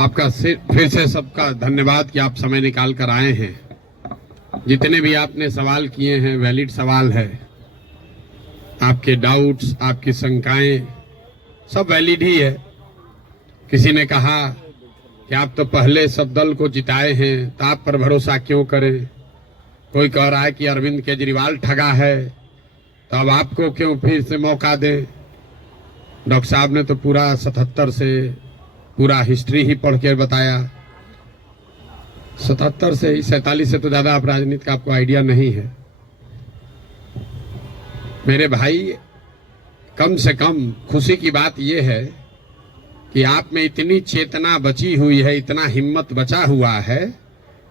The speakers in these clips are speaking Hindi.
आपका फिर से सबका धन्यवाद कि आप समय निकाल कर आए हैं। जितने भी आपने सवाल किए हैं वैलिड सवाल है, आपके डाउट्स, आपकी शंकाएं सब वैलिड ही है। किसी ने कहा कि आप तो पहले सब दल को जिताए हैं तो आप पर भरोसा क्यों करें। कोई कह रहा है कि अरविंद केजरीवाल ठगा है तो अब आपको क्यों फिर से मौका दें। डॉक्टर साहब ने तो पूरा 77 से पूरा हिस्ट्री ही पढ़ के बताया। 77 से ही 47 से तो ज्यादा आप राजनीति का आपको आइडिया नहीं है। मेरे भाई, कम से कम खुशी की बात यह है कि आप में इतनी चेतना बची हुई है, इतना हिम्मत बचा हुआ है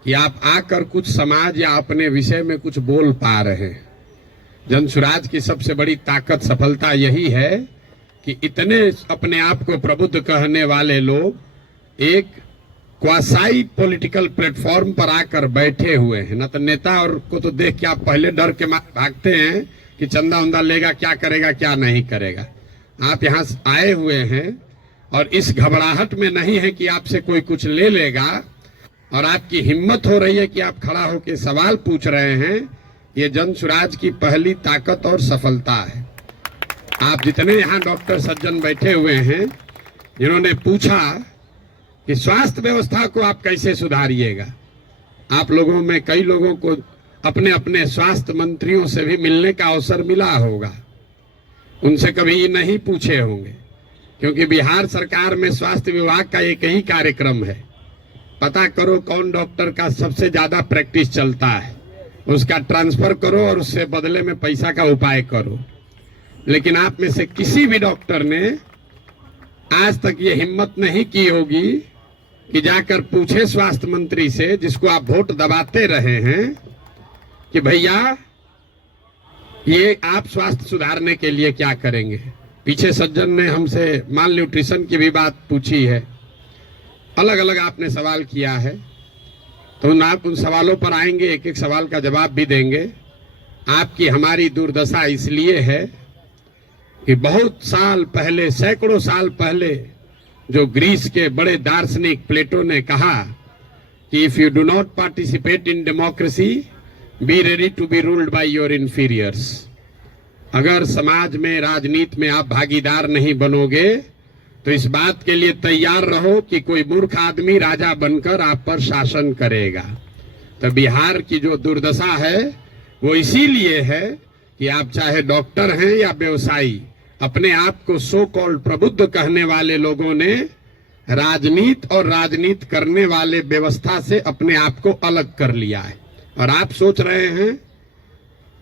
कि आप आकर कुछ समाज या अपने विषय में कुछ बोल पा रहे हैं। जनसुराज की सबसे बड़ी ताकत, सफलता यही है कि इतने अपने आप को प्रबुद्ध कहने वाले लोग एक क्वासाई पॉलिटिकल प्लेटफॉर्म पर आकर बैठे हुए हैं। न तो नेता और को तो देख के आप पहले डर के मारे भागते हैं कि चंदा उंदा लेगा, क्या करेगा क्या नहीं करेगा। आप यहाँ आए हुए हैं और इस घबराहट में नहीं है कि आपसे कोई कुछ ले लेगा, और आपकी हिम्मत हो रही है कि आप खड़ा होकर सवाल पूछ रहे हैं। ये जनसुराज की पहली ताकत और सफलता है। आप जितने यहाँ डॉक्टर सज्जन बैठे हुए हैं जिन्होंने पूछा कि स्वास्थ्य व्यवस्था को आप कैसे सुधारिएगा, आप लोगों में कई लोगों को अपने अपने स्वास्थ्य मंत्रियों से भी मिलने का अवसर मिला होगा। उनसे कभी नहीं पूछे होंगे, क्योंकि बिहार सरकार में स्वास्थ्य विभाग का एक ही कार्यक्रम है, पता करो कौन डॉक्टर का सबसे ज्यादा प्रैक्टिस चलता है, उसका ट्रांसफर करो और उससे बदले में पैसा का उपाय करो। लेकिन आप में से किसी भी डॉक्टर ने आज तक ये हिम्मत नहीं की होगी कि जाकर पूछे स्वास्थ्य मंत्री से, जिसको आप वोट दबाते रहे हैं, कि भैया ये आप स्वास्थ्य सुधारने के लिए क्या करेंगे। पीछे सज्जन ने हमसे माल न्यूट्रिशन की भी बात पूछी है, अलग अलग आपने सवाल किया है, तो आप उन सवालों पर आएंगे, एक एक सवाल का जवाब भी देंगे। आपकी हमारी दुर्दशा इसलिए है कि बहुत साल पहले, सैकड़ों साल पहले, जो ग्रीस के बड़े दार्शनिक प्लेटो ने कहा कि if you do not participate in democracy, be ready to be ruled by your inferiors. अगर समाज में, राजनीति में आप भागीदार नहीं बनोगे तो इस बात के लिए तैयार रहो कि कोई मूर्ख आदमी राजा बनकर आप पर शासन करेगा। तो बिहार की जो दुर्दशा है वो इसीलिए है कि आप चाहे डॉक्टर हैं या व्यवसायी, अपने आप को सो कॉल्ड प्रबुद्ध कहने वाले लोगों ने राजनीति और राजनीति करने वाले व्यवस्था से अपने आप को अलग कर लिया है। और आप सोच रहे हैं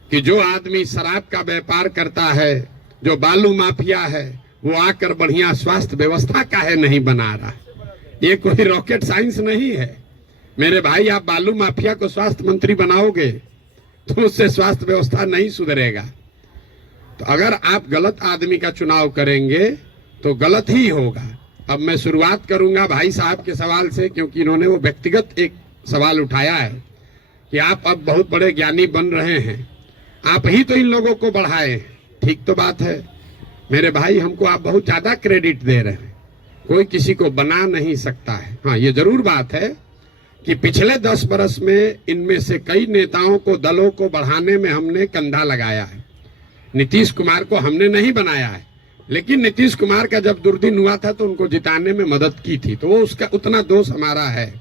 कि जो आदमी शराब का व्यापार करता है, जो बालू माफिया है, वो आकर बढ़िया स्वास्थ्य व्यवस्था काहे नहीं बना रहा है। ये कोई रॉकेट साइंस नहीं है मेरे भाई। आप बालू माफिया को स्वास्थ्य मंत्री बनाओगे तो उससे स्वास्थ्य व्यवस्था नहीं सुधरेगा। तो अगर आप गलत आदमी का चुनाव करेंगे तो गलत ही होगा। अब मैं शुरुआत करूंगा भाई साहब के सवाल से, क्योंकि इन्होंने वो व्यक्तिगत एक सवाल उठाया है कि आप अब बहुत बड़े ज्ञानी बन रहे हैं, आप ही तो इन लोगों को बढ़ाए। ठीक तो बात है मेरे भाई, हमको आप बहुत ज्यादा क्रेडिट दे रहे हैं। कोई किसी को बना नहीं सकता है। हाँ, ये जरूर बात है कि पिछले 10 बरस में इनमें से कई नेताओं को, दलों को बढ़ाने में हमने कंधा लगाया है। नीतीश कुमार को हमने नहीं बनाया है, लेकिन नीतीश कुमार का जब दुर्दिन हुआ था तो उनको जिताने में मदद की थी, तो वो उसका उतना दोष हमारा है।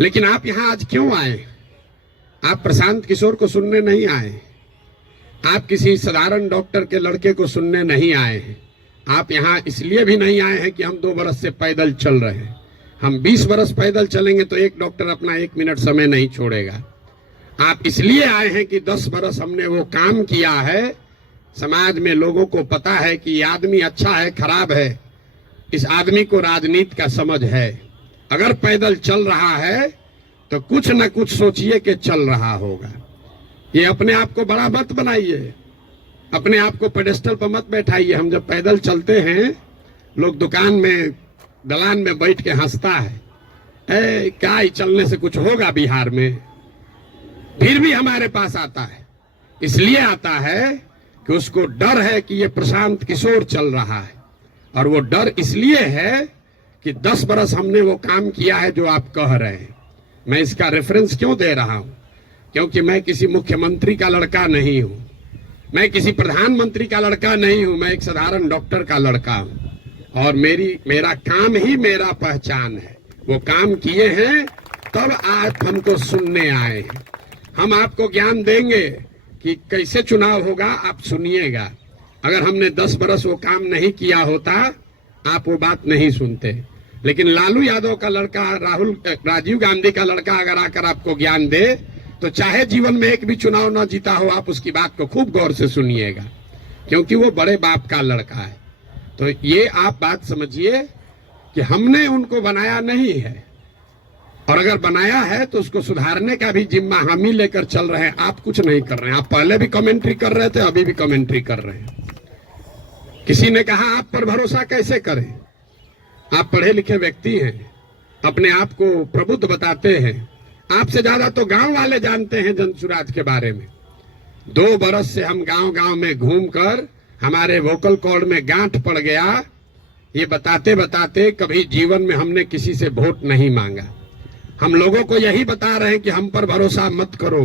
लेकिन आप यहाँ आज क्यों आए? आप प्रशांत किशोर को सुनने नहीं आए, आप किसी साधारण डॉक्टर के लड़के को सुनने नहीं आए हैं। आप यहाँ इसलिए भी नहीं आए हैं कि हम 2 बरस से पैदल चल रहे हैं। हम 20 बरस पैदल चलेंगे तो एक डॉक्टर अपना 1 मिनट समय नहीं छोड़ेगा। आप इसलिए आए हैं कि 10 बरस हमने वो काम किया है, समाज में लोगों को पता है कि ये आदमी अच्छा है, खराब है, इस आदमी को राजनीति का समझ है। अगर पैदल चल रहा है तो कुछ न कुछ सोचिए कि चल रहा होगा। ये अपने आप को बड़ा मत बनाइए, अपने आप को पेडेस्टल पर मत बैठाइए। हम जब पैदल चलते हैं, लोग दुकान में, दलान में बैठ के हंसता है, क्या ही चलने से कुछ होगा बिहार में। फिर भी हमारे पास आता है, इसलिए आता है कि उसको डर है कि ये प्रशांत किशोर चल रहा है। और वो डर इसलिए है कि 10 बरस हमने वो काम किया है जो आप कह रहे हैं। मैं इसका रेफरेंस क्यों दे रहा हूं? क्योंकि मैं किसी मुख्यमंत्री का लड़का नहीं हूं, मैं किसी प्रधानमंत्री का लड़का नहीं हूं, मैं एक साधारण डॉक्टर का लड़का हूं और मेरा काम ही मेरा पहचान है। वो काम किए हैं तब आज हमको सुनने आए हैं। हम आपको ज्ञान देंगे कि कैसे चुनाव होगा, आप सुनिएगा। अगर हमने 10 बरस वो काम नहीं किया होता आप वो बात नहीं सुनते। लेकिन लालू यादव का लड़का, राजीव गांधी का लड़का अगर आकर आपको ज्ञान दे तो चाहे जीवन में एक भी चुनाव न जीता हो, आप उसकी बात को खूब गौर से सुनिएगा, क्योंकि वो बड़े बाप का लड़का है। तो ये आप बात समझिए कि हमने उनको बनाया नहीं है, और अगर बनाया है तो उसको सुधारने का भी जिम्मा हम ही लेकर चल रहे हैं। आप कुछ नहीं कर रहे हैं। आप पहले भी कमेंट्री कर रहे थे, अभी भी कमेंट्री कर रहे हैं। किसी ने कहा आप पर भरोसा कैसे करें? आप पढ़े लिखे व्यक्ति हैं, अपने आप को प्रबुद्ध बताते हैं। आपसे ज्यादा तो गांव वाले जानते हैं जनसुराज के बारे में। 2 बरस से हम गांव गांव में घूमकर हमारे वोकल कॉर्ड में गांठ पड़ गया। ये बताते बताते कभी जीवन में हमने किसी से वोट नहीं मांगा। हम लोगों को यही बता रहे हैं कि हम पर भरोसा मत करो,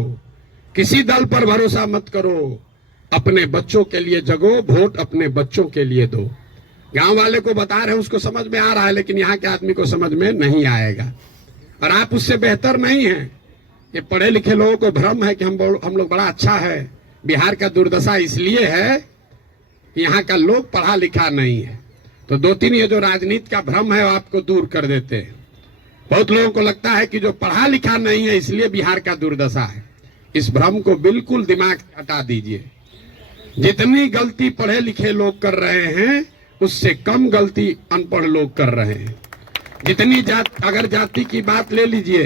किसी दल पर भरोसा मत करो, अपने बच्चों के लिए जगो, वोट अपने बच्चों के लिए दो। गांव वाले को बता रहे हैं, उसको समझ में आ रहा है, लेकिन यहाँ के आदमी को समझ में नहीं आएगा। और आप उससे बेहतर नहीं हैं। ये पढ़े लिखे लोगों को भ्रम है कि हम लोग बड़ा अच्छा है। बिहार का दुर्दशा इसलिए है कि यहाँ का लोग पढ़ा लिखा नहीं है। तो 2-3 ये जो राजनीति का भ्रम है वो आपको दूर कर देते हैं। बहुत लोगों को लगता है कि जो पढ़ा लिखा नहीं है इसलिए बिहार का दुर्दशा है। इस भ्रम को बिल्कुल दिमाग से हटा दीजिए। जितनी गलती पढ़े लिखे लोग कर रहे हैं उससे कम गलती अनपढ़ लोग कर रहे हैं। जितनी अगर जाति की बात ले लीजिए,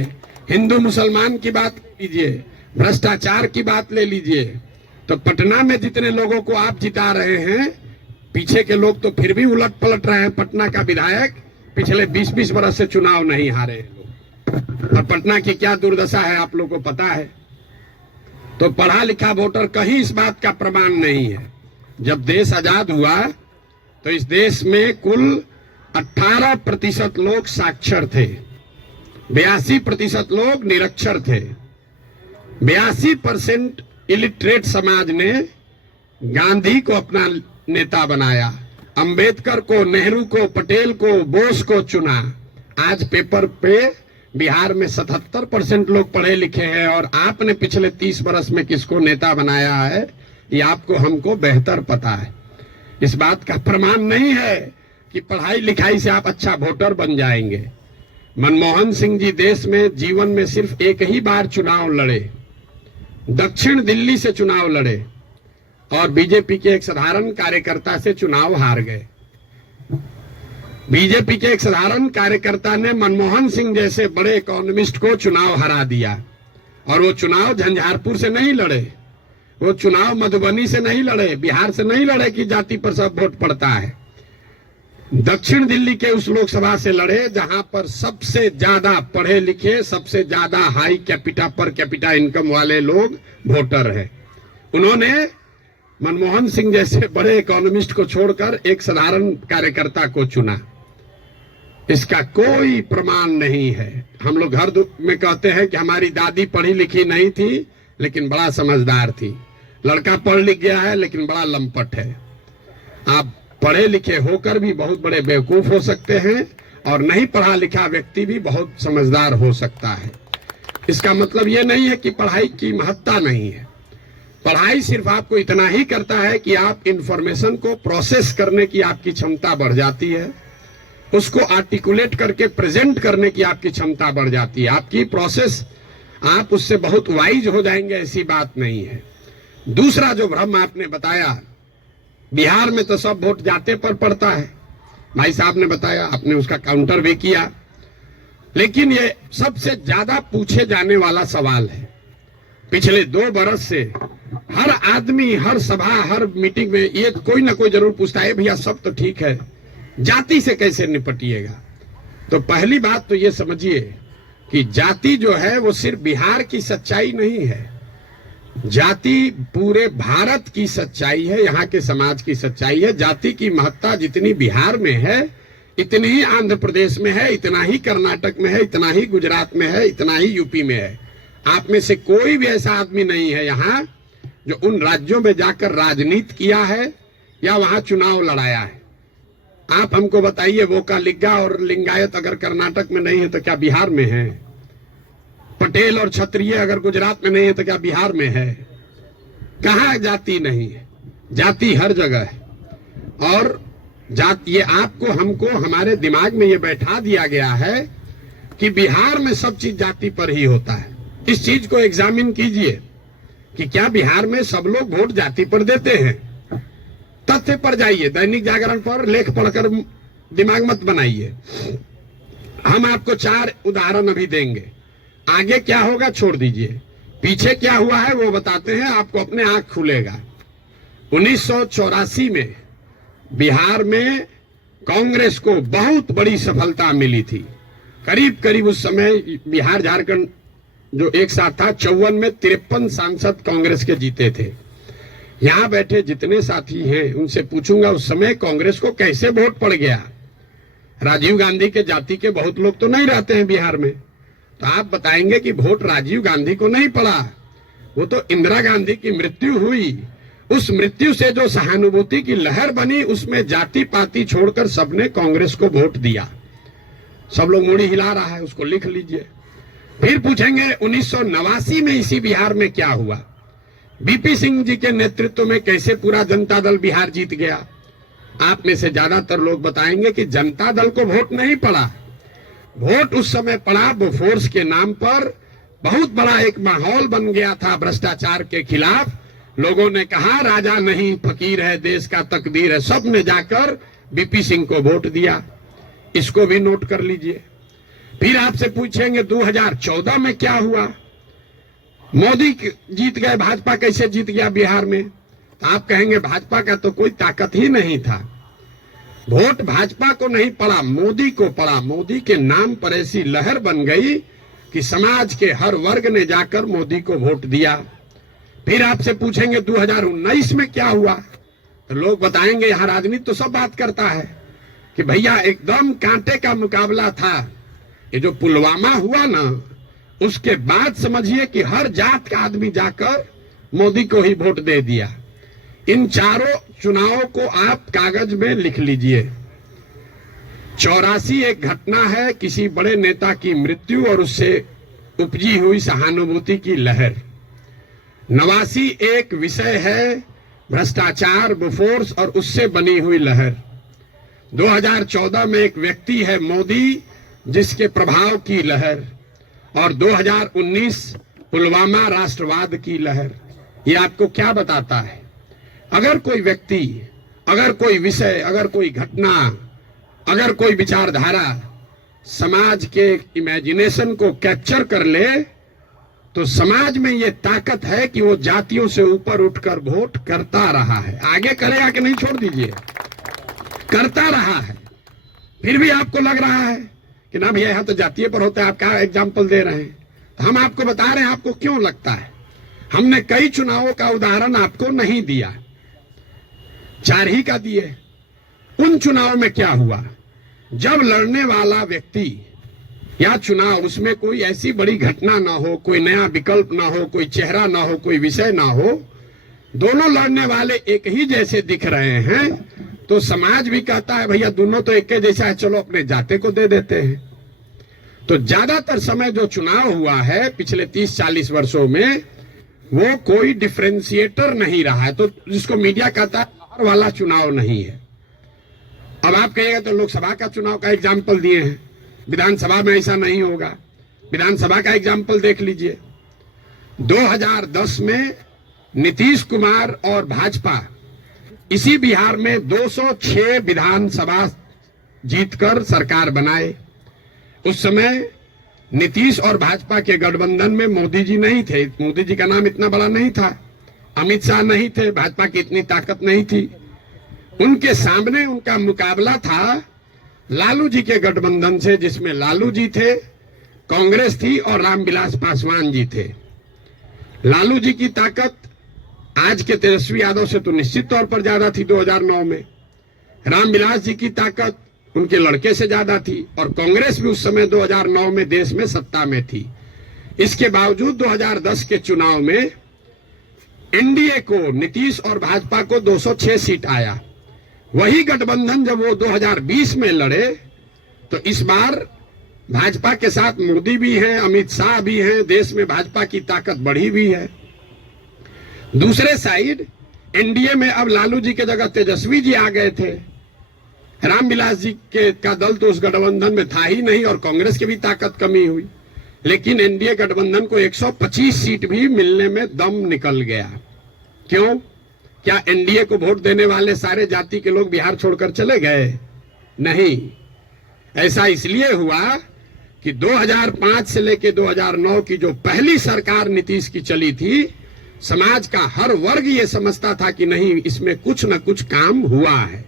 हिंदू मुसलमान की बात ले लीजिए, भ्रष्टाचार की बात ले लीजिए, तो पटना में जितने लोगों को आप जिता रहे हैं, पीछे के लोग तो फिर भी उलट पलट रहे हैं। पटना का विधायक पिछले 20-20 बरस से चुनाव नहीं हारे हैं लोग। और पटना की क्या दुर्दशा है आप लोगों को पता है। तो पढ़ा लिखा वोटर कहीं इस बात का प्रमाण नहीं है। जब देश आजाद हुआ तो इस देश में कुल 18% लोग साक्षर थे, 82% लोग निरक्षर थे। 82% इलिटरेट समाज ने गांधी को अपना नेता बनाया, अंबेडकर को, नेहरू को, पटेल को, बोस को चुना। आज पेपर पे बिहार में 77% लोग पढ़े लिखे हैं, और आपने पिछले 30 बरस में किसको नेता बनाया है ये आपको हमको बेहतर पता है। इस बात का प्रमाण नहीं है कि पढ़ाई लिखाई से आप अच्छा वोटर बन जाएंगे। मनमोहन सिंह जी देश में जीवन में सिर्फ एक ही बार चुनाव लड़े, दक्षिण दिल्ली से चुनाव लड़े, और बीजेपी के एक साधारण कार्यकर्ता से चुनाव हार गए। बीजेपी के एक साधारण कार्यकर्ता ने मनमोहन सिंह जैसे बड़े इकोनॉमिस्ट को चुनाव हरा दिया। और वो चुनाव झंझारपुर से नहीं लड़े, वो चुनाव मधुबनी से नहीं लड़े, बिहार से नहीं लड़े कि जाति पर सब वोट पड़ता है। दक्षिण दिल्ली के उस लोकसभा से लड़े जहां पर सबसे ज्यादा पढ़े लिखे, सबसे ज्यादा हाई पर कैपिटा इनकम वाले लोग वोटर हैं। उन्होंने मनमोहन सिंह जैसे बड़े इकोनॉमिस्ट को छोड़कर एक साधारण कार्यकर्ता को चुना। इसका कोई प्रमाण नहीं है। हम लोग घर में कहते हैं कि हमारी दादी पढ़ी लिखी नहीं थी लेकिन बड़ा समझदार थी। लड़का पढ़ लिख गया है लेकिन बड़ा लंपट है। आप पढ़े लिखे होकर भी बहुत बड़े बेवकूफ हो सकते हैं, और नहीं पढ़ा लिखा व्यक्ति भी बहुत समझदार हो सकता है। इसका मतलब ये नहीं है कि पढ़ाई की महत्ता नहीं है। पढ़ाई सिर्फ आपको इतना ही करता है कि आप इंफॉर्मेशन को प्रोसेस करने की आपकी क्षमता बढ़ जाती है, उसको आर्टिकुलेट करके प्रेजेंट करने की आपकी क्षमता बढ़ जाती है। आपकी प्रोसेस, आप उससे बहुत वाइज हो जाएंगे, ऐसी बात नहीं है। दूसरा जो भ्रम आपने बताया, बिहार में तो सब वोट जाते पर पड़ता है, भाई साहब ने बताया, आपने उसका काउंटर भी किया। लेकिन ये सबसे ज्यादा पूछे जाने वाला सवाल है। पिछले 2 बरस से हर आदमी, हर सभा, हर मीटिंग में ये कोई ना कोई जरूर पूछता है, भैया सब तो ठीक है, जाति से कैसे निपटिएगा। तो पहली बात तो ये समझिए कि जाति जो है वो सिर्फ बिहार की सच्चाई नहीं है, जाति पूरे भारत की सच्चाई है, यहाँ के समाज की सच्चाई है। जाति की महत्ता जितनी बिहार में है, इतनी ही आंध्र प्रदेश में है, इतना ही कर्नाटक में है, इतना ही गुजरात में है, इतना ही यूपी में है। आप में से कोई भी ऐसा आदमी नहीं है यहाँ जो उन राज्यों में जाकर राजनीति किया है या वहां चुनाव लड़ाया है। आप हमको बताइए, वोका लिग्गा और लिंगायत अगर कर्नाटक में नहीं है तो क्या बिहार में है? पटेल और क्षत्रिय अगर गुजरात में नहीं है तो क्या बिहार में है? कहाँ जाति नहीं है? जाति हर जगह है। और जाति, ये आपको हमको हमारे दिमाग में ये बैठा दिया गया है कि बिहार में सब चीज जाति पर ही होता है। इस चीज को एग्जामिन कीजिए कि क्या बिहार में सब लोग वोट जाति पर देते हैं? तथ्य पर जाइए, दैनिक जागरण पर लेख पढ़कर दिमाग मत बनाइए। हम आपको 4 उदाहरण अभी देंगे। आगे क्या होगा छोड़ दीजिए, पीछे क्या हुआ है वो बताते हैं, आपको अपने आंख खुलेगा। 1984 में बिहार में कांग्रेस को बहुत बड़ी सफलता मिली थी। करीब करीब उस समय बिहार झारखंड जो एक साथ था, 54 में 53 सांसद कांग्रेस के जीते थे। यहां बैठे जितने साथी हैं उनसे पूछूंगा उस समय कांग्रेस को कैसे वोट पड़ गया। राजीव गांधी के जाति के बहुत लोग तो नहीं रहते हैं बिहार में, तो आप बताएंगे कि वोट राजीव गांधी को नहीं पड़ा, वो तो इंदिरा गांधी की मृत्यु हुई। उस मृत्यु से जो सहानुभूति की लहर बनी, उसमें जाति पाति छोड़कर सबने कांग्रेस को वोट दिया। सब लोग मुड़ी हिला रहा है, उसको लिख लीजिए। फिर पूछेंगे 1989 में इसी बिहार में क्या हुआ? बीपी सिंह जी के नेतृत्व में कैसे पूरा जनता दल बिहार जीत गया? आप में से ज्यादातर लोग बताएंगे कि जनता दल को वोट नहीं पड़ा। वोट उस समय पड़ा बोफोर्स के नाम पर। बहुत बड़ा एक माहौल बन गया था भ्रष्टाचार के खिलाफ। लोगों ने कहा राजा नहीं फकीर है, देश का तकदीर है। सब ने जाकर बीपी सिंह को वोट दिया। इसको भी नोट कर लीजिए। फिर आपसे पूछेंगे 2014 में क्या हुआ? मोदी जीत गए, भाजपा कैसे जीत गया बिहार में? तो आप कहेंगे भाजपा का तो कोई ताकत ही नहीं था। वोट भाजपा को नहीं पड़ा, मोदी को पड़ा। मोदी के नाम पर ऐसी लहर बन गई कि समाज के हर वर्ग ने जाकर मोदी को वोट दिया। फिर आपसे पूछेंगे 2019 में क्या हुआ? तो लोग बताएंगे यहाँ राजनीति तो सब बात करता है कि भैया एकदम कांटे का मुकाबला था। ये जो पुलवामा हुआ ना, उसके बाद समझिए कि हर जात का आदमी जाकर मोदी को ही वोट दे दिया। इन चारों चुनावों को आप कागज में लिख लीजिए। 84 एक घटना है, किसी बड़े नेता की मृत्यु और उससे उपजी हुई सहानुभूति की लहर। 89 एक विषय है, भ्रष्टाचार, बोफोर्स और उससे बनी हुई लहर। 2014 में एक व्यक्ति है मोदी, जिसके प्रभाव की लहर। और 2019 पुलवामा राष्ट्रवाद की लहर। ये आपको क्या बताता है? अगर कोई व्यक्ति, अगर कोई विषय, अगर कोई घटना, अगर कोई विचारधारा समाज के इमेजिनेशन को कैप्चर कर ले, तो समाज में ये ताकत है कि वो जातियों से ऊपर उठकर वोट करता रहा है। आगे करेगा कि नहीं छोड़ दीजिए, करता रहा है। फिर भी आपको लग रहा है कि ना भैया यहाँ तो जातीय पर होता है, आप क्या एग्जाम्पल दे रहे हैं? तो हम आपको बता रहे हैं आपको क्यों लगता है। हमने कई चुनावों का उदाहरण आपको नहीं दिया, 4 ही का दिए। उन चुनाव में क्या हुआ? जब लड़ने वाला व्यक्ति या चुनाव, उसमें कोई ऐसी बड़ी घटना ना हो, कोई नया विकल्प ना हो, कोई चेहरा ना हो, कोई विषय ना हो, दोनों लड़ने वाले एक ही जैसे दिख रहे हैं, तो समाज भी कहता है भैया दोनों तो एक जैसा है, चलो अपने जाते को दे देते हैं। तो ज्यादातर समय जो चुनाव हुआ है पिछले 30-40 वर्षों में, वो कोई डिफरेंशिएटर नहीं रहा है। तो जिसको मीडिया कहता है लहर वाला चुनाव नहीं है। अब आप कहिएगा तो लोकसभा का चुनाव का एग्जाम्पल दिए हैं, विधानसभा में ऐसा नहीं होगा। विधानसभा का एग्जाम्पल देख लीजिए। 2010 में नीतीश कुमार और भाजपा इसी बिहार में 206 विधानसभा जीतकर सरकार बनाए। उस समय नीतीश और भाजपा के गठबंधन में मोदी जी नहीं थे। मोदी जी का नाम इतना बड़ा नहीं था, अमित शाह नहीं थे, भाजपा की इतनी ताकत नहीं थी। उनके सामने उनका मुकाबला था लालू जी के गठबंधन से, जिसमें लालू जी थे, कांग्रेस थी और रामविलास पासवान जी थे। लालू जी की ताकत आज के तेजस्वी यादव से तो निश्चित तौर पर ज्यादा थी 2009 में। रामविलास जी की ताकत उनके लड़के से ज्यादा थी, और कांग्रेस भी उस समय 2009 में देश में सत्ता में थी। इसके बावजूद 2010 के चुनाव में एनडीए को, नीतीश और भाजपा को 206 सीट आया। वही गठबंधन जब वो 2020 में लड़े तो इस बार भाजपा के साथ मोदी भी हैं, अमित शाह भी हैं, देश में भाजपा की ताकत बढ़ी भी है। दूसरे साइड एनडीए में अब लालू जी के जगह तेजस्वी जी आ गए थे। रामविलास जी का दल तो उस गठबंधन में था ही नहीं, और कांग्रेस की भी ताकत कमी हुई। लेकिन एनडीए गठबंधन को 125 सीट भी मिलने में दम निकल गया। क्यों? क्या एनडीए को वोट देने वाले सारे जाति के लोग बिहार छोड़कर चले गए? नहीं, ऐसा इसलिए हुआ कि 2005 से लेकर 2009 की जो पहली सरकार नीतीश की चली थी, समाज का हर वर्ग ये समझता था कि नहीं, इसमें कुछ न कुछ काम हुआ है।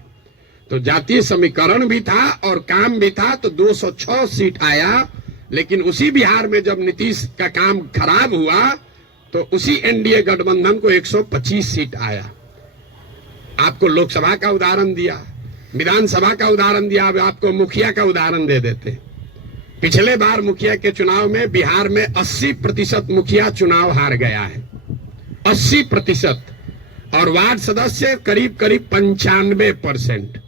तो जातीय समीकरण भी था और काम भी था, तो 206 सीट आया। लेकिन उसी बिहार में जब नीतीश का काम खराब हुआ तो उसी एनडीए गठबंधन को 125 सीट आया। आपको लोकसभा का उदाहरण दिया, विधानसभा का उदाहरण दिया, अब आपको मुखिया का उदाहरण दे देते। पिछले बार मुखिया के चुनाव में बिहार में 80% मुखिया चुनाव हार गया है, 80%, और वार्ड सदस्य करीब करीब 95%।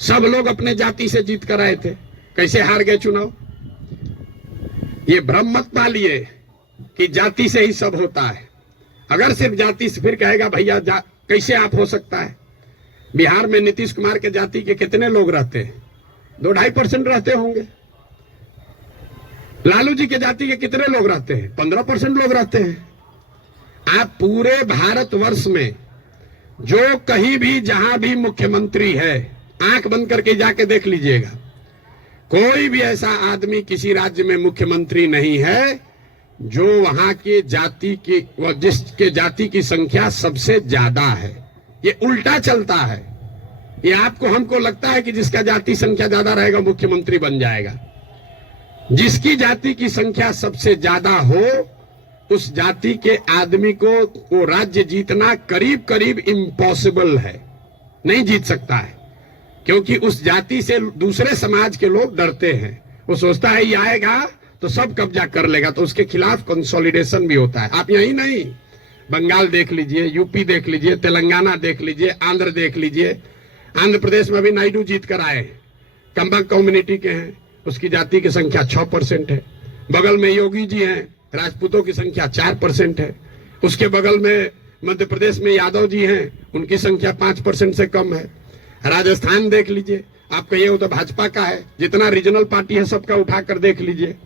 सब लोग अपने जाति से जीत कर आए थे। कैसे हार गए चुनाव? ये भ्रम मत पालिए कि जाति से ही सब होता है। अगर सिर्फ जाति से, फिर कहेगा भैया कैसे आप हो सकता है? बिहार में नीतीश कुमार के जाति के कितने लोग रहते हैं? 2-2.5% रहते होंगे। लालू जी के जाति के कितने लोग रहते हैं? 15% लोग रहते हैं। आप पूरे भारतवर्ष में जो कहीं भी जहां भी मुख्यमंत्री है, आंख बंद करके जाके देख लीजिएगा, कोई भी ऐसा आदमी किसी राज्य में मुख्यमंत्री नहीं है जो वहां के जाति की, जिसके जाति की संख्या सबसे ज्यादा है। ये उल्टा चलता है। ये आपको हमको लगता है कि जिसका जाति संख्या ज्यादा रहेगा मुख्यमंत्री बन जाएगा। जिसकी जाति की संख्या सबसे ज्यादा हो, उस जाति के आदमी को वो राज्य जीतना करीब करीब इम्पॉसिबल है, नहीं जीत सकता है। क्योंकि उस जाति से दूसरे समाज के लोग डरते हैं। वो सोचता है ये आएगा तो सब कब्जा कर लेगा, तो उसके खिलाफ कंसोलिडेशन भी होता है। आप यही नहीं, बंगाल देख लीजिए, यूपी देख लीजिए, तेलंगाना देख लीजिए, आंध्र देख लीजिए। आंध्र प्रदेश में भी नायडू जीत कर आए, कंबक कम्युनिटी के हैं, उसकी जाति की संख्या 6% है। बगल में योगी जी हैं, राजपूतों की संख्या 4% है। उसके बगल में मध्य प्रदेश में यादव जी हैं, उनकी संख्या 5% से कम है। राजस्थान देख लीजिए, आप कहिए वो तो भाजपा का है, जितना रीजनल पार्टी है सबका उठाकर देख लीजिए,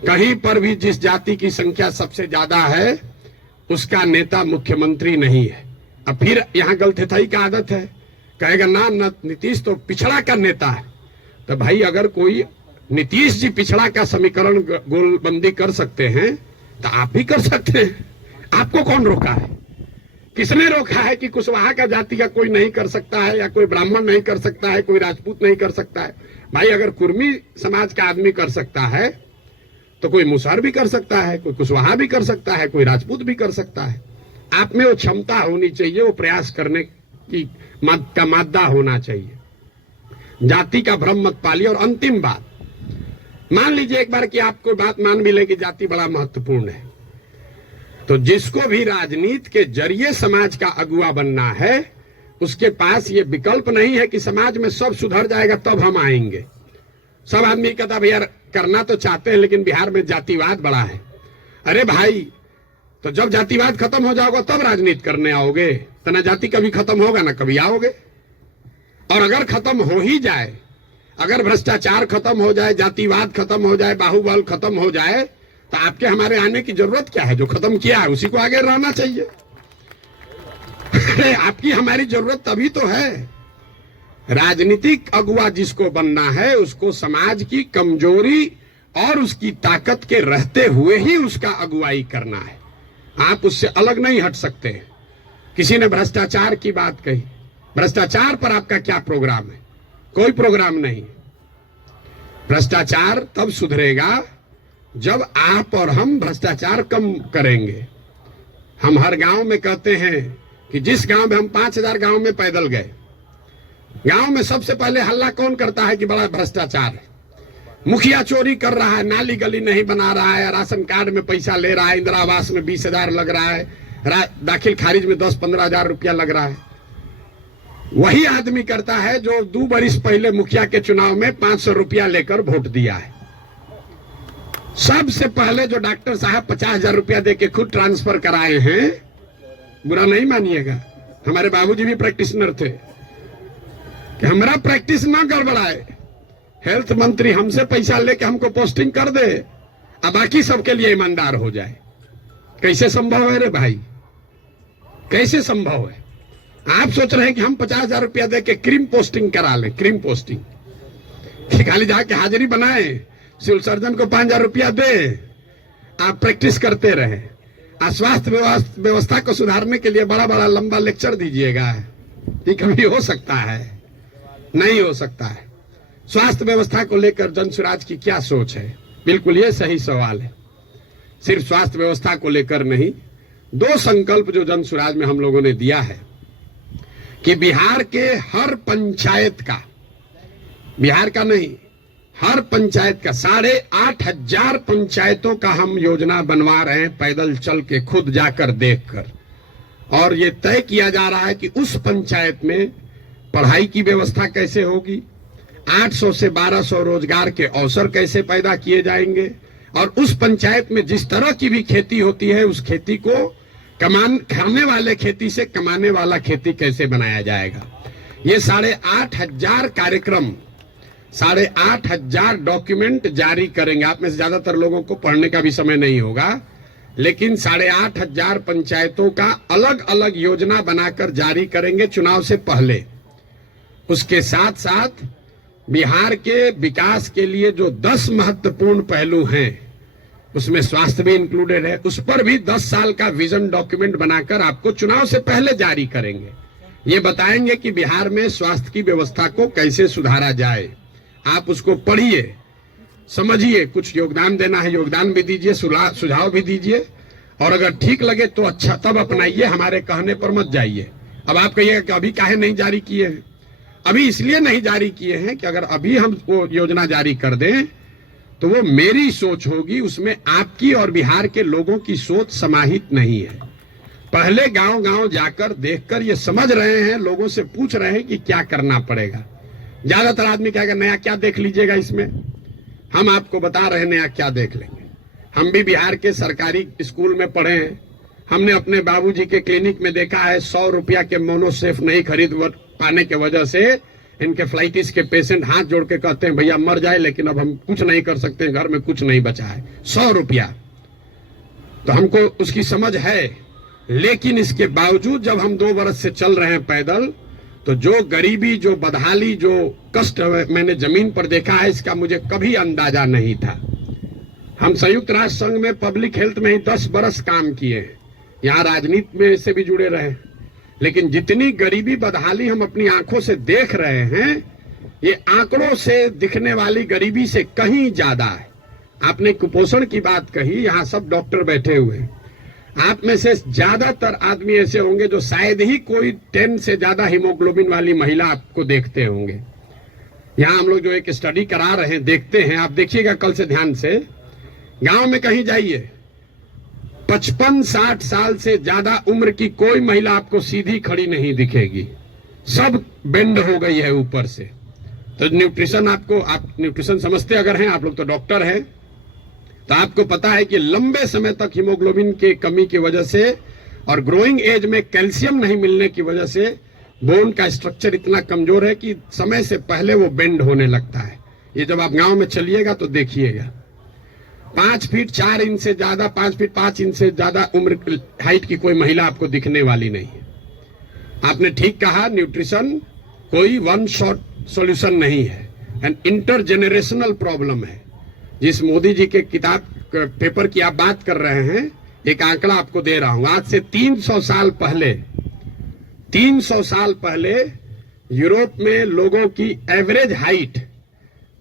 कहीं पर भी जिस जाति की संख्या सबसे ज्यादा है उसका नेता मुख्यमंत्री नहीं है। अब फिर यहाँ गलथेथाई का आदत है, कहेगा ना नीतीश तो पिछड़ा का नेता है। तो भाई अगर कोई नीतीश जी पिछड़ा का समीकरण गोलबंदी कर सकते हैं तो आप भी कर सकते हैं। आपको कौन रोका है? किसने रोका है कि कुशवाहा का जाति का कोई नहीं कर सकता है, या कोई ब्राह्मण नहीं कर सकता है, कोई राजपूत नहीं कर सकता है? भाई अगर कुर्मी समाज का आदमी कर सकता है तो कोई मुसहर भी कर सकता है, कोई कुशवाहा भी कर सकता है, कोई राजपूत भी कर सकता है। आप में वो क्षमता होनी चाहिए, वो प्रयास करने की का मादा होना चाहिए। जाति का भ्रम मत पालिए। और अंतिम बात, मान लीजिए एक बार कि आपको बात मान भी ले कि जाति बड़ा महत्वपूर्ण है, तो जिसको भी राजनीति के जरिए समाज का अगुवा बनना है, उसके पास ये विकल्प नहीं है कि समाज में सब सुधर जाएगा तब हम आएंगे। सब आदमी कहता भैया करना तो चाहते हैं लेकिन बिहार में जातिवाद बड़ा है। अरे भाई, तो जब जातिवाद खत्म हो जाओगे तब राजनीति करने आओगे, तो ना जाति कभी खत्म होगा ना कभी आओगे। और अगर खत्म हो ही जाए, अगर भ्रष्टाचार खत्म हो जाए, जातिवाद खत्म हो जाए, बाहुबल खत्म हो जाए, तो आपके हमारे आने की जरूरत क्या है? जो खत्म किया है उसी को आगे रहना चाहिए। आपकी हमारी जरूरत तभी तो है। राजनीतिक अगुवा जिसको बनना है उसको समाज की कमजोरी और उसकी ताकत के रहते हुए ही उसका अगुवाई करना है। आप उससे अलग नहीं हट सकते। किसी ने भ्रष्टाचार की बात कही, भ्रष्टाचार पर आपका क्या प्रोग्राम है? कोई प्रोग्राम नहीं। भ्रष्टाचार तब सुधरेगा जब आप और हम भ्रष्टाचार कम करेंगे। हम हर गांव में कहते हैं कि जिस गांव में हम 5000 गांव में पैदल गए, गांव में सबसे पहले हल्ला कौन करता है कि बड़ा भ्रष्टाचार है, मुखिया चोरी कर रहा है, नाली गली नहीं बना रहा है, राशन कार्ड में पैसा ले रहा है, इंदिरा आवास में 20,000 लग रहा है, दाखिल खारिज में 10-15 हजार रुपया लग रहा है। वही आदमी करता है जो 2 बरिस पहले मुखिया के चुनाव में 500 रुपया लेकर वोट दिया है। सबसे पहले जो डॉक्टर साहब 50,000 रुपया देके खुद ट्रांसफर कराए हैं, बुरा नहीं मानिएगा, हमारे बाबूजी भी प्रैक्टिशनर थे, कि हमारा प्रैक्टिस ना गड़बड़ाए, हेल्थ मंत्री हमसे पैसा लेके हमको पोस्टिंग कर दे, अब बाकी सबके लिए ईमानदार हो जाए। कैसे संभव है रे भाई, कैसे संभव है? आप सोच रहे हैं कि हम 50,000 रुपया दे के क्रीम पोस्टिंग करा लें, क्रीम पोस्टिंग खाली जाके हाजिरी बनाए, सिविल सर्जन को 5,000 रुपया दे, आप प्रैक्टिस करते रहे। स्वास्थ्य व्यवस्था को सुधारने के लिए बड़ा बड़ा लंबा लेक्चर दीजिएगा, ये कभी हो सकता है? नहीं हो सकता है। स्वास्थ्य व्यवस्था को लेकर जनसुराज की क्या सोच है? बिल्कुल ये सही सवाल है। सिर्फ स्वास्थ्य व्यवस्था को लेकर नहीं, 2 संकल्प जो जनसुराज में हम लोगों ने दिया है कि बिहार के हर पंचायत का, बिहार का नहीं, हर पंचायत का 8,500 पंचायतों का हम योजना बनवा रहे हैं, पैदल चल के खुद जाकर देखकर। और ये तय किया जा रहा है कि उस पंचायत में पढ़ाई की व्यवस्था कैसे होगी, 800 से 1200 रोजगार के अवसर कैसे पैदा किए जाएंगे, और उस पंचायत में जिस तरह की भी खेती होती है उस खेती को खाने वाले खेती से कमाने वाला खेती कैसे बनाया जाएगा। ये 8,500 कार्यक्रम, 8,500 डॉक्यूमेंट जारी करेंगे। आप में से ज्यादातर लोगों को पढ़ने का भी समय नहीं होगा, लेकिन 8,500 पंचायतों का अलग अलग योजना बनाकर जारी करेंगे चुनाव से पहले। उसके साथ साथ बिहार के विकास के लिए जो 10 महत्वपूर्ण पहलू हैं, उसमें स्वास्थ्य भी इंक्लूडेड है, उस पर भी 10 साल का विजन डॉक्यूमेंट बनाकर आपको चुनाव से पहले जारी करेंगे। ये बताएंगे कि बिहार में स्वास्थ्य की व्यवस्था को कैसे सुधारा जाए। आप उसको पढ़िए, समझिए, कुछ योगदान देना है योगदान भी दीजिए, सुझाव भी दीजिए, और अगर ठीक लगे तो अच्छा तब अपनाइए, हमारे कहने पर मत जाइए। अब आप कहिएगा कि अभी काहे नहीं जारी किए हैं? अभी इसलिए नहीं जारी किए हैं कि अगर अभी हम वो योजना जारी कर दें तो वो मेरी सोच होगी, उसमें आपकी और बिहार के लोगों की सोच समाहित नहीं है। पहले गांव गांव जाकर देखकर ये समझ रहे हैं, लोगों से पूछ रहे हैं कि क्या करना पड़ेगा। ज्यादातर आदमी कहेगा नया क्या देख लीजिएगा इसमें, हम आपको बता रहे हैं नया क्या देख लेंगे। हम भी बिहार के सरकारी स्कूल में पढ़े हैं, हमने अपने बाबूजी के क्लिनिक में देखा है 100 रुपया के मोनोसेफ नहीं खरीद पाने के वजह से इनके फ्लाइटिस के पेशेंट हाथ जोड़ के कहते हैं भैया मर जाए, लेकिन अब हम कुछ नहीं कर सकते, घर में कुछ नहीं बचा है, 100 रुपया। तो हमको उसकी समझ है, लेकिन इसके बावजूद जब हम 2 बरस से चल रहे हैं पैदल, तो जो गरीबी, जो बदहाली, जो कष्ट मैंने जमीन पर देखा है, इसका मुझे कभी अंदाजा नहीं था। हम संयुक्त राष्ट्र संघ में पब्लिक हेल्थ में ही 10 बरस काम किए हैं, यहाँ राजनीति में से भी जुड़े रहे, लेकिन जितनी गरीबी बदहाली हम अपनी आंखों से देख रहे हैं, ये आंकड़ों से दिखने वाली गरीबी से कहीं ज्यादा है। आपने कुपोषण की बात कही, यहाँ सब डॉक्टर बैठे हुए हैं, आप में से ज्यादातर आदमी ऐसे होंगे जो शायद ही कोई 10 से ज्यादा हीमोग्लोबिन वाली महिला आपको देखते होंगे। यहाँ हम लोग जो एक स्टडी करा रहे हैं, देखते हैं, आप देखिएगा कल से ध्यान से, गांव में कहीं जाइए, 55-60 साल से ज्यादा उम्र की कोई महिला आपको सीधी खड़ी नहीं दिखेगी, सब बेंड हो गई है ऊपर से। तो न्यूट्रिशन, आप न्यूट्रिशन समझते अगर हैं, आप लोग तो डॉक्टर हैं, तो आपको पता है कि लंबे समय तक हीमोग्लोबिन के कमी की वजह से और ग्रोइंग एज में कैल्शियम नहीं मिलने की वजह से बोन का स्ट्रक्चर इतना कमजोर है कि समय से पहले वो बेंड होने लगता है। ये जब आप गांव में चलिएगा तो देखिएगा, 5 फीट 4 इंच से ज्यादा, 5 फीट 5 इंच से ज्यादा उम्र हाइट की कोई महिला आपको दिखने वाली नहीं है। आपने ठीक कहा, न्यूट्रिशन कोई वन शॉट सॉल्यूशन नहीं है, एंड इंटरजेनरेशनल प्रॉब्लम है। जिस मोदी जी के किताब पेपर की आप बात कर रहे हैं, एक आंकड़ा आपको दे रहा हूं, आज से 300 साल पहले यूरोप में लोगों की एवरेज हाइट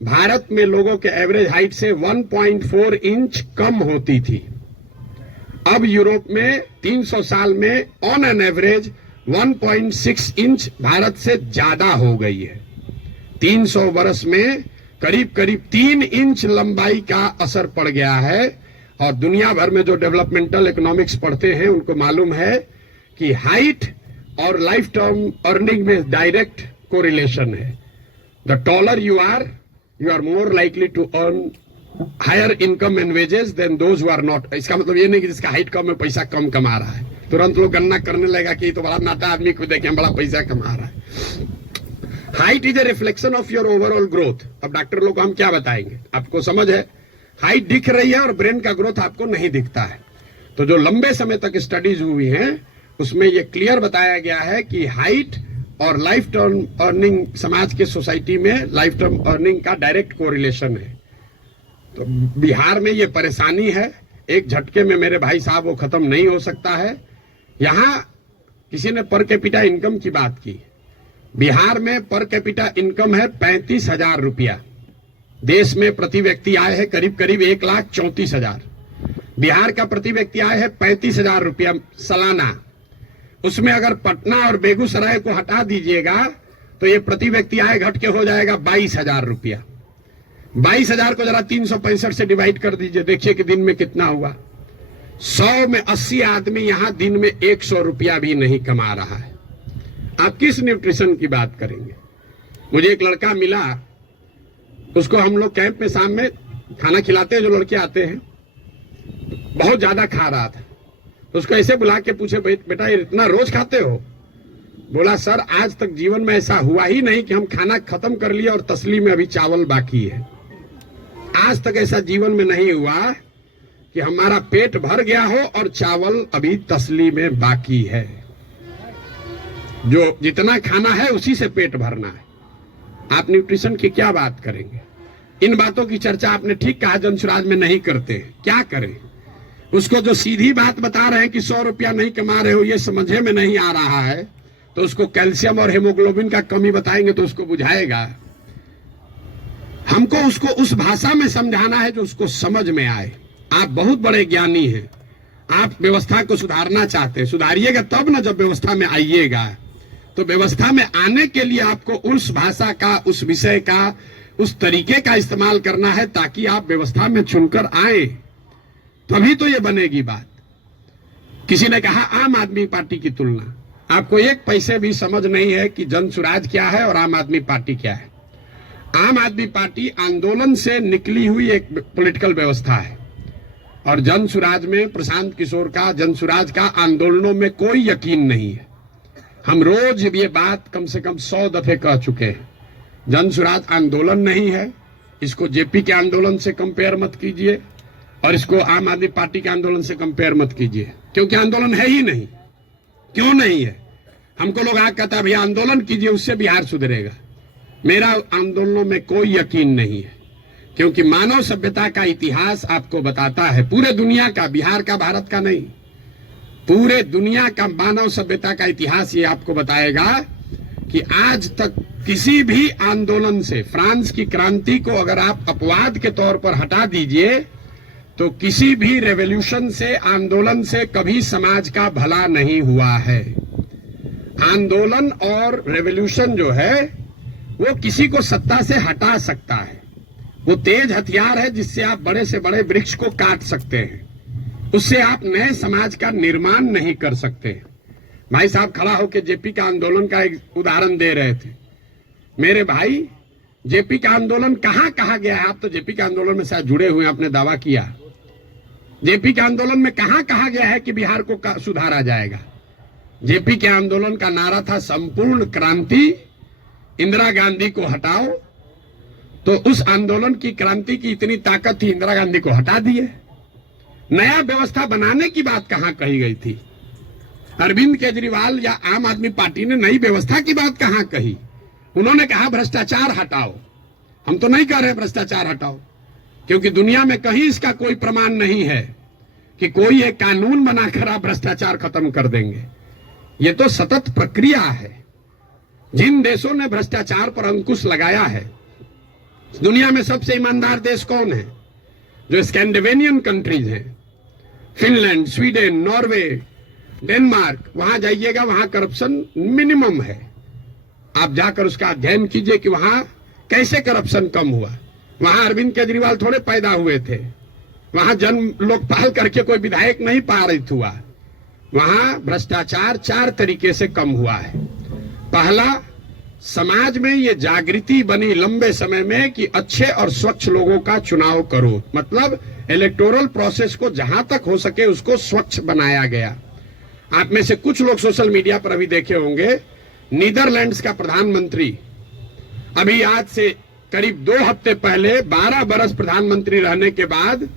भारत में लोगों के एवरेज हाइट से 1.4 इंच कम होती थी। अब यूरोप में 300 साल में on an average 1.6 inch Bharat से ज्यादा हो गई है। 300 वर्ष में करीब करीब 3 इंच लंबाई का असर पड़ गया है। और दुनिया भर में जो डेवलपमेंटल इकोनॉमिक्स पढ़ते हैं उनको मालूम है कि हाइट और लाइफ टर्म अर्निंग में डायरेक्ट कोरिलेशन है। The taller you are more likely to earn higher income and wages than those who are not. इसका मतलब ये नहीं कि जिसका हाइट कम है पैसा कम कमा रहा है, तुरंत लोग गणना करने लगेगा कि तो बड़ा नाटा आदमी को देखें बड़ा पैसा कमा रहा है। Height is a reflection of your overall growth. अब डॉक्टर लोग को हम क्या बताएंगे, आपको समझ है, हाइट दिख रही है और ब्रेन का ग्रोथ आपको नहीं दिखता है। तो जो लंबे समय तक स्टडीज हुई हैं उसमें यह क्लियर बताया गया है कि हाइट और लाइफ टर्म अर्निंग, समाज के सोसाइटी में लाइफ टर्म अर्निंग का डायरेक्ट कोरिलेशन है। तो बिहार में ये परेशानी है, एक झटके में मेरे भाई साहब वो खत्म नहीं हो सकता है। यहां किसी ने पर कैपिटा इनकम की बात की। बिहार में पर कैपिटा इनकम है 35,000 रुपया। देश में प्रति व्यक्ति आय है करीब करीब 1,34,000। बिहार का प्रति व्यक्ति आय है 35,000 रुपया सालाना। उसमें अगर पटना और बेगूसराय को हटा दीजिएगा तो ये प्रति व्यक्ति आय घट के हो जाएगा 22,000 रुपया। 22,000 को जरा 365 से डिवाइड कर दीजिए, देखिए कि दिन में कितना हुआ। 100 में 80 आदमी यहां दिन में 100 रुपया भी नहीं कमा रहा है। आप किस न्यूट्रिशन की बात करेंगे। मुझे एक लड़का मिला, उसको हम लोग कैंप में शाम में खाना खिलाते हैं, जो लड़के आते हैं, बहुत ज्यादा खा रहा था। तो उसको ऐसे बुला के पूछे, बेटा ये इतना रोज खाते हो? बोला सर आज तक जीवन में ऐसा हुआ ही नहीं कि हम खाना खत्म कर लिए और तसली में अभी चावल बाकी है। आज तक ऐसा जीवन में नहीं हुआ कि हमारा पेट भर गया हो और चावल अभी तसली में बाकी है। जो जितना खाना है उसी से पेट भरना है। आप न्यूट्रिशन की क्या बात करेंगे। इन बातों की चर्चा आपने ठीक कहा जनसुराज में नहीं करते। क्या करें, उसको जो सीधी बात बता रहे हैं कि 100 रुपया नहीं कमा रहे हो ये समझे में नहीं आ रहा है, तो उसको कैल्शियम और हेमोग्लोबिन का कमी बताएंगे तो उसको बुझाएगा। हमको उसको उस भाषा में समझाना है जो उसको समझ में आए। आप बहुत बड़े ज्ञानी हैं, आप व्यवस्था को सुधारना चाहते हैं, सुधारिएगा तब ना जब व्यवस्था में आइएगा। तो व्यवस्था में आने के लिए आपको उस भाषा का, उस विषय का, उस तरीके का इस्तेमाल करना है ताकि आप व्यवस्था में चुनकर आए, तभी तो ये बनेगी बात। किसी ने कहा आम आदमी पार्टी की तुलना, आपको एक पैसे भी समझ नहीं है कि जनसुराज क्या है और आम आदमी पार्टी क्या है। आम आदमी पार्टी आंदोलन से निकली हुई एक पॉलिटिकल व्यवस्था है और जनसुराज में प्रशांत किशोर का, जनसुराज का आंदोलनों में कोई यकीन नहीं है। हम रोज ये बात कम से कम 100 दफे कह चुके हैं। जनसुराज आंदोलन नहीं है, इसको जेपी के आंदोलन से कंपेयर मत कीजिए और इसको आम आदमी पार्टी के आंदोलन से कंपेयर मत कीजिए, क्योंकि आंदोलन है ही नहीं। क्यों नहीं है? हमको लोग आगे कहता है भैया आंदोलन कीजिए उससे बिहार सुधरेगा। मेरा आंदोलनों में कोई यकीन नहीं है, क्योंकि मानव सभ्यता का इतिहास आपको बताता है, पूरे दुनिया का, बिहार का, भारत का नहीं, पूरे दुनिया का मानव सभ्यता का इतिहास ये आपको बताएगा कि आज तक किसी भी आंदोलन से, फ्रांस की क्रांति को अगर आप अपवाद के तौर पर हटा दीजिए तो किसी भी रेवोल्यूशन से, आंदोलन से कभी समाज का भला नहीं हुआ है। आंदोलन और रेवोल्यूशन जो है वो किसी को सत्ता से हटा सकता है। वो तेज हथियार है जिससे आप बड़े से बड़े वृक्ष को काट सकते हैं, उससे आप नए समाज का निर्माण नहीं कर सकते। भाई साहब खड़ा होकर जेपी का आंदोलन का एक उदाहरण दे रहे थे। मेरे भाई, जेपी का आंदोलन कहां कहा गया है? आप तो जेपी के आंदोलन में शायद जुड़े हुए हैं, आपने दावा किया। जेपी के आंदोलन में कहां कहा गया है कि बिहार को सुधारा जाएगा? जेपी के आंदोलन का नारा था संपूर्ण क्रांति, इंदिरा गांधी को हटाओ। तो उस आंदोलन की, क्रांति की इतनी ताकत थी, इंदिरा गांधी को हटा दिए। नया व्यवस्था बनाने की बात कहां कही गई थी? अरविंद केजरीवाल या आम आदमी पार्टी ने नई व्यवस्था की बात कहां कही? उन्होंने कहा भ्रष्टाचार हटाओ। हम तो नहीं कह रहे भ्रष्टाचार हटाओ, क्योंकि दुनिया में कहीं इसका कोई प्रमाण नहीं है कि कोई एक कानून बनाकर आप भ्रष्टाचार खत्म कर देंगे। ये तो सतत प्रक्रिया है। जिन देशों ने भ्रष्टाचार पर अंकुश लगाया है, दुनिया में सबसे ईमानदार देश कौन है? जो स्कैंडिनेवियन कंट्रीज हैं, फिनलैंड, स्वीडन, नॉर्वे, डेनमार्क, वहां जाइएगा, वहां करप्शन मिनिमम है। आप जाकर उसका अध्ययन कीजिए कि वहां कैसे करप्शन कम हुआ। वहां अरविंद केजरीवाल थोड़े पैदा हुए थे, वहां जन्म लोकपाल करके कोई विधायक नहीं पारित हुआ। वहां भ्रष्टाचार 4 तरीके से कम हुआ है। पहला, समाज में ये जागृति बनी लंबे समय में कि अच्छे और स्वच्छ लोगों का चुनाव करो, मतलब इलेक्टोरल प्रोसेस को जहां तक हो सके उसको स्वच्छ बनाया गया। आप में से कुछ लोग सोशल मीडिया पर अभी देखे होंगे, नीदरलैंड्स का प्रधानमंत्री अभी आज से करीब 2 हफ्ते पहले 12 बरस प्रधानमंत्री रहने के बाद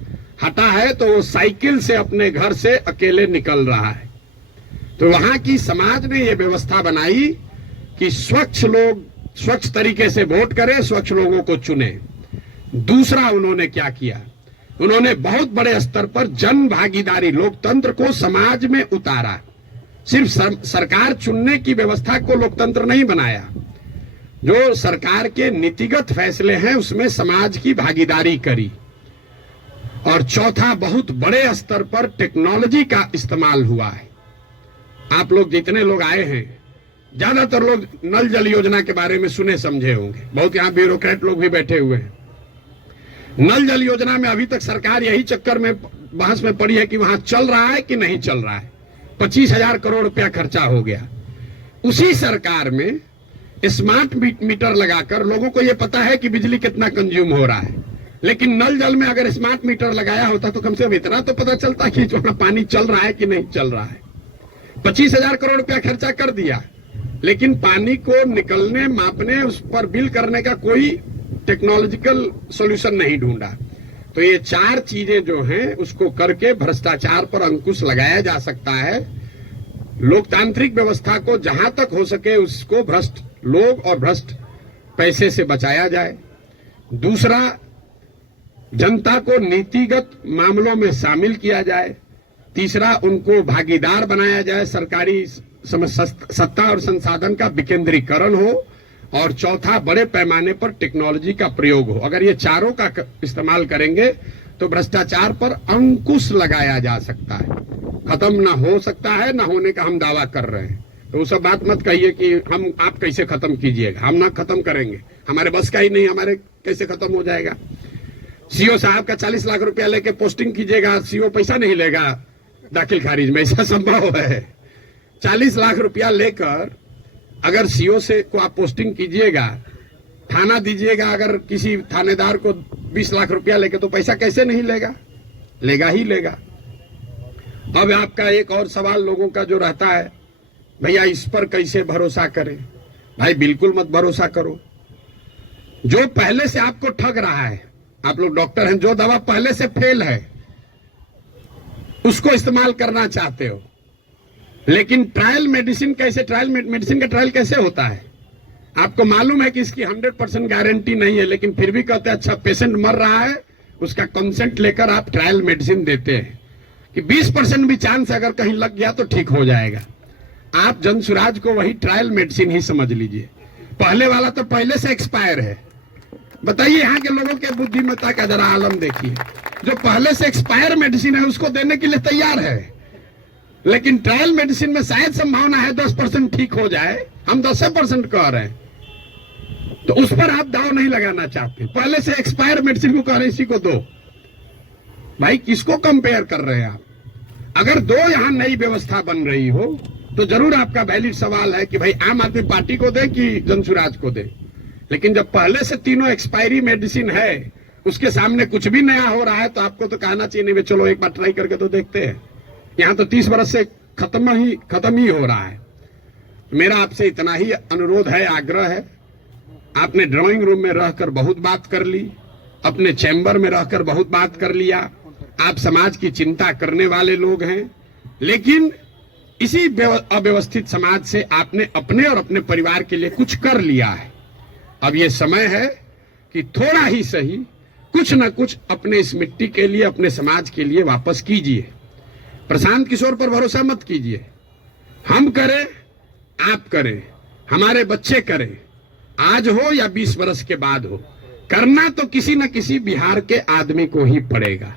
हटा है, तो वो साइकिल से अपने घर से अकेले निकल रहा है। तो वहां की समाज ने ये व्यवस्था बनाई कि स्वच्छ लोग स्वच्छ तरीके से वोट करें, स्वच्छ लोगों को चुने। दूसरा उन्होंने क्या किया, उन्होंने बहुत बड़े स्तर पर जन भागीदारी, लोकतंत्र को समाज में उतारा। सिर्फ सरकार चुनने की व्यवस्था को लोकतंत्र नहीं बनाया, जो सरकार के नीतिगत फैसले हैं उसमें समाज की भागीदारी करी। और चौथा, बहुत बड़े स्तर पर टेक्नोलॉजी का इस्तेमाल हुआ है। आप लोग जितने लोग आए हैं, ज्यादातर लोग नल जल योजना के बारे में सुने समझे होंगे, बहुत यहाँ ब्यूरोक्रेट लोग भी बैठे हुए हैं। नल जल योजना में अभी तक सरकार यही चक्कर में बहस में पड़ी है कि वहां चल रहा है कि नहीं चल रहा है। 25,000 करोड़ रुपया खर्चा हो गया। उसी सरकार में स्मार्ट मीटर लगाकर लोगों को यह पता है कि बिजली कितना कंज्यूम हो रहा है, लेकिन नल जल में अगर स्मार्ट मीटर लगाया होता तो कम से कम इतना तो पता चलता कि वहां पानी चल रहा है कि नहीं चल रहा है। 25,000 करोड़ रुपया खर्चा कर दिया, लेकिन पानी को निकलने, मापने, उस पर बिल करने का कोई टेक्नोलॉजिकल सॉल्यूशन नहीं ढूंढा। तो ये 4 चीजें जो हैं उसको करके भ्रष्टाचार पर अंकुश लगाया जा सकता है। लोकतांत्रिक व्यवस्था को जहां तक हो सके उसको भ्रष्ट लोग और भ्रष्ट पैसे से बचाया जाए। दूसरा, जनता को नीतिगत मामलों में शामिल किया जाए। तीसरा, उनको भागीदार बनाया जाए, सरकारी सत्ता और संसाधन का विकेंद्रीकरण हो। और चौथा, बड़े पैमाने पर टेक्नोलॉजी का प्रयोग हो। अगर ये चारों का इस्तेमाल करेंगे तो भ्रष्टाचार पर अंकुश लगाया जा सकता है। खत्म ना हो सकता है, ना होने का हम दावा कर रहे हैं। तो वो सब बात मत कहिए कि आप कैसे खत्म कीजिएगा, हम ना खत्म करेंगे, हमारे बस का ही नहीं, हमारे कैसे खत्म हो जाएगा। सीओ साहब का 40 लाख रुपया लेके पोस्टिंग कीजिएगा, सीओ पैसा नहीं लेगा दाखिल खारिज में, ऐसा संभव है? 40 लाख रुपया लेकर अगर सीओ से को आप पोस्टिंग कीजिएगा, थाना दीजिएगा, अगर किसी थानेदार को 20 लाख रुपया लेके, तो पैसा कैसे नहीं लेगा? लेगा ही लेगा। अब आपका एक और सवाल लोगों का जो रहता है, भैया इस पर कैसे भरोसा करें? भाई बिल्कुल मत भरोसा करो। जो पहले से आपको ठग रहा है, आप लोग डॉक्टर हैं, जो दवा पहले से फेल है उसको इस्तेमाल करना चाहते हो, लेकिन ट्रायल मेडिसिन कैसे, ट्रायल मेडिसिन का ट्रायल कैसे होता है? आपको मालूम है कि इसकी 100% गारंटी नहीं है, लेकिन फिर भी कहते हैं अच्छा पेशेंट मर रहा है, उसका कंसेंट लेकर आप ट्रायल मेडिसिन देते हैं कि 20% भी चांस अगर कहीं लग गया तो ठीक हो जाएगा। आप जनसुराज को वही ट्रायल मेडिसिन ही समझ लीजिए। पहले वाला तो पहले से एक्सपायर है। बताइए यहाँ के लोगों के बुद्धिमत्ता का जरा आलम देखिए। जो पहले से एक्सपायर मेडिसिन है उसको देने के लिए तैयार है, लेकिन ट्रायल मेडिसिन में शायद संभावना है 10% ठीक हो जाए, हम 10% कह रहे हैं, तो उस पर आप दाव नहीं लगाना चाहते। पहले से एक्सपायर मेडिसिन को कह रहे इसी को दो। भाई किसको कंपेयर कर रहे हैं आप? अगर 2 यहाँ नई व्यवस्था बन रही हो तो जरूर आपका वैलिड सवाल है कि भाई आम आदमी पार्टी को दे कि जनसुराज को दे। लेकिन जब पहले से तीनों एक्सपायरी मेडिसिन है, उसके सामने कुछ भी नया हो रहा है, तो आपको तो कहना चाहिए नहीं, चलो एक बार ट्राई करके तो देखते हैं। यहाँ तो 30 वर्ष से खत्म ही हो रहा है। मेरा आपसे इतना ही अनुरोध है, आग्रह है। आपने ड्राइंग रूम में रहकर बहुत बात कर ली, अपने चैम्बर में रहकर बहुत बात कर लिया, आप समाज की चिंता करने वाले लोग हैं, लेकिन इसी अव्यवस्थित समाज से आपने अपने और अपने परिवार के लिए कुछ कर लिया है। अब ये समय है कि थोड़ा ही सही कुछ न कुछ अपने इस मिट्टी के लिए, अपने समाज के लिए वापस कीजिए। प्रशांत किशोर पर भरोसा मत कीजिए। हम करें, आप करें, हमारे बच्चे करें, आज हो या 20 वर्ष के बाद हो, करना तो किसी न किसी बिहार के आदमी को ही पड़ेगा।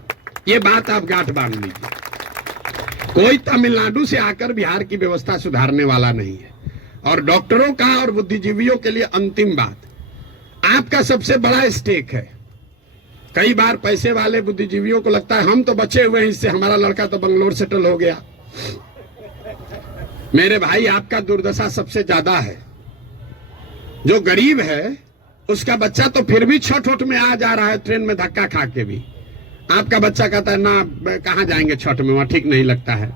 ये बात आप गांठ बांध लीजिए। कोई तमिलनाडु से आकर बिहार की व्यवस्था सुधारने वाला नहीं है। और डॉक्टरों का और बुद्धिजीवियों के लिए अंतिम बात, आपका सबसे बड़ा स्टेक है। कई बार पैसे वाले बुद्धिजीवियों को लगता है हम तो बचे हुए हैं, इससे हमारा लड़का तो बंगलोर सेटल हो गया। मेरे भाई, आपका दुर्दशा सबसे ज्यादा है। जो गरीब है उसका बच्चा तो फिर भी छठ उठ में आ जा रहा है, ट्रेन में धक्का खा के भी। आपका बच्चा कहता है ना, कहां जाएंगे छठ में, वहां ठीक नहीं लगता है।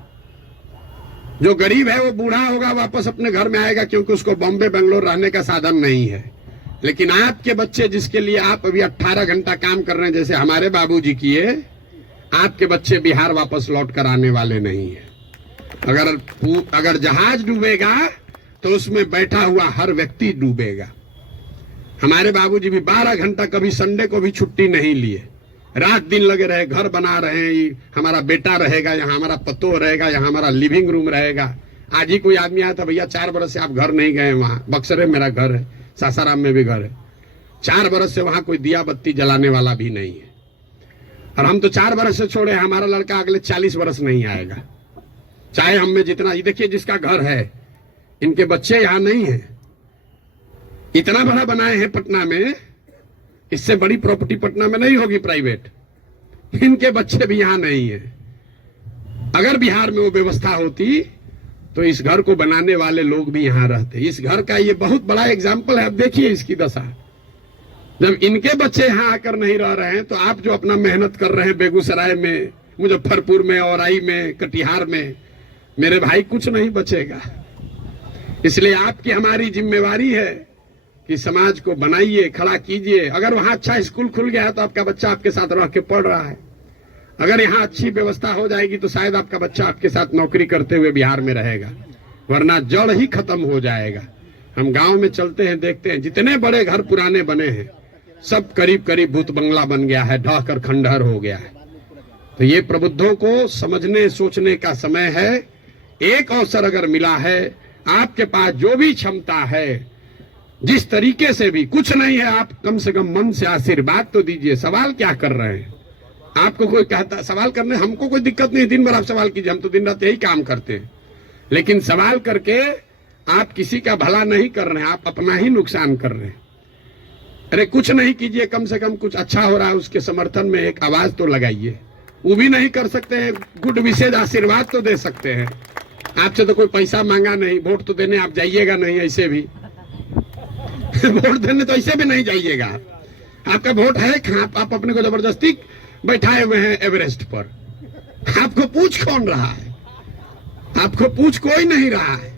जो गरीब है वो बूढ़ा होगा, वापस अपने घर में आएगा, क्योंकि उसको बॉम्बे बेंगलोर रहने का साधन नहीं है। लेकिन आपके बच्चे, जिसके लिए आप अभी 18 घंटा काम कर रहे हैं, जैसे हमारे बाबूजी किए, आपके बच्चे बिहार वापस लौट कर आने वाले नहीं है। अगर जहाज डूबेगा तो उसमें बैठा हुआ हर व्यक्ति डूबेगा। हमारे बाबूजी भी 12 घंटा, कभी संडे को भी छुट्टी नहीं लिए, रात दिन लगे रहे, घर बना रहे हैं। हमारा बेटा रहेगा यहाँ, हमारा पतोह रहेगा यहाँ, हमारा लिविंग रूम रहेगा। आज ही कोई आदमी आया था, भैया 4 बरस से आप घर नहीं गए, वहां बक्सर में मेरा घर है, सासाराम में भी घर है, 4 बरस से वहां कोई दिया बत्ती जलाने वाला भी नहीं है। और हम तो 4 बरस से छोड़े, हमारा लड़का अगले 40 बरस नहीं आएगा, चाहे हम में जितना। ये देखिए, जिसका घर है, इनके बच्चे यहाँ नहीं है। इतना बड़ा बनाए हैं पटना में, इससे बड़ी प्रॉपर्टी पटना में नहीं होगी प्राइवेट। इनके बच्चे भी यहाँ नहीं है। अगर बिहार में वो व्यवस्था होती तो इस घर को बनाने वाले लोग भी यहाँ रहते। इस घर का ये बहुत बड़ा एग्जाम्पल है। अब देखिए इसकी दशा, जब इनके बच्चे यहाँ आकर नहीं रह रहे हैं, तो आप जो अपना मेहनत कर रहे हैं बेगूसराय में, मुजफ्फरपुर में, औराई में, कटिहार में, मेरे भाई कुछ नहीं बचेगा। इसलिए आपकी हमारी जिम्मेवारी है कि समाज को बनाइए, खड़ा कीजिए। अगर वहां अच्छा स्कूल खुल गया है तो आपका बच्चा आपके साथ रह के पढ़ रहा है। अगर यहाँ अच्छी व्यवस्था हो जाएगी तो शायद आपका बच्चा आपके साथ नौकरी करते हुए बिहार में रहेगा, वरना जड़ ही खत्म हो जाएगा। हम गांव में चलते हैं, देखते हैं जितने बड़े घर पुराने बने हैं, सब करीब करीब भूत बंगला बन गया है, ढह कर खंडहर हो गया है। तो ये प्रबुद्धों को समझने सोचने का समय है। एक अवसर अगर मिला है, आपके पास जो भी क्षमता है, जिस तरीके से भी, कुछ नहीं है, आप कम से कम मन से आशीर्वाद तो दीजिए। सवाल क्या कर रहे हैं? आपको कोई कहता सवाल करने, हमको कोई दिक्कत नहीं, दिन भर आप सवाल कीजिए, हम तो दिन रात यही काम करते हैं। लेकिन सवाल करके आप किसी का भला नहीं कर रहे हैं, आप अपना ही नुकसान कर रहे हैं। अरे कुछ नहीं कीजिए, कम से कम कुछ अच्छा हो रहा है उसके समर्थन में एक आवाज तो लगाइए। वो भी नहीं कर सकते हैं, गुड विशेष आशीर्वाद तो दे सकते हैं। आपसे तो कोई पैसा मांगा नहीं, वोट तो देने आप जाइएगा नहीं, ऐसे भी वोट देने तो ऐसे भी नहीं जाइएगा। आपका वोट है कहाँ? आप अपने को जबरदस्ती बैठाए हुए हैं एवरेस्ट पर। आपको पूछ कौन रहा है? आपको पूछ कोई नहीं रहा है।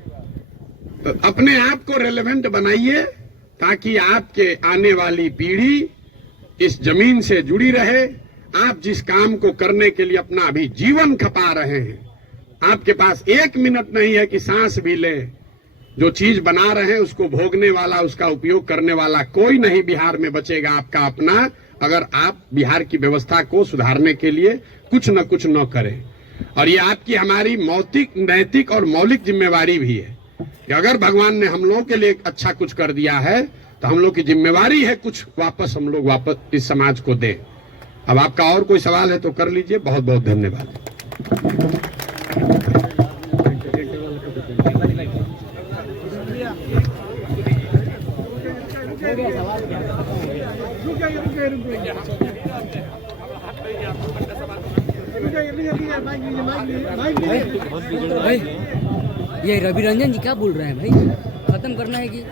तो अपने आप को रेलेवेंट बनाइए, ताकि आपके आने वाली पीढ़ी इस जमीन से जुड़ी रहे। आप जिस काम को करने के लिए अपना अभी जीवन खपा रहे हैं, आपके पास 1 मिनट नहीं है कि सांस भी ले। जो चीज बना रहे हैं उसको भोगने वाला, उसका उपयोग करने वाला कोई नहीं बिहार में बचेगा आपका अपना, अगर आप बिहार की व्यवस्था को सुधारने के लिए कुछ न कुछ न करें। और ये आपकी हमारी नैतिक और मौलिक जिम्मेवारी भी है कि अगर भगवान ने हम लोगों के लिए अच्छा कुछ कर दिया है, तो हम लोग की जिम्मेवारी है कुछ वापस हम लोग वापस इस समाज को दें। अब आपका और कोई सवाल है तो कर लीजिए। बहुत बहुत धन्यवाद। भाई ये रवि रंजन जी क्या बोल रहे हैं भाई? खत्म करना है कि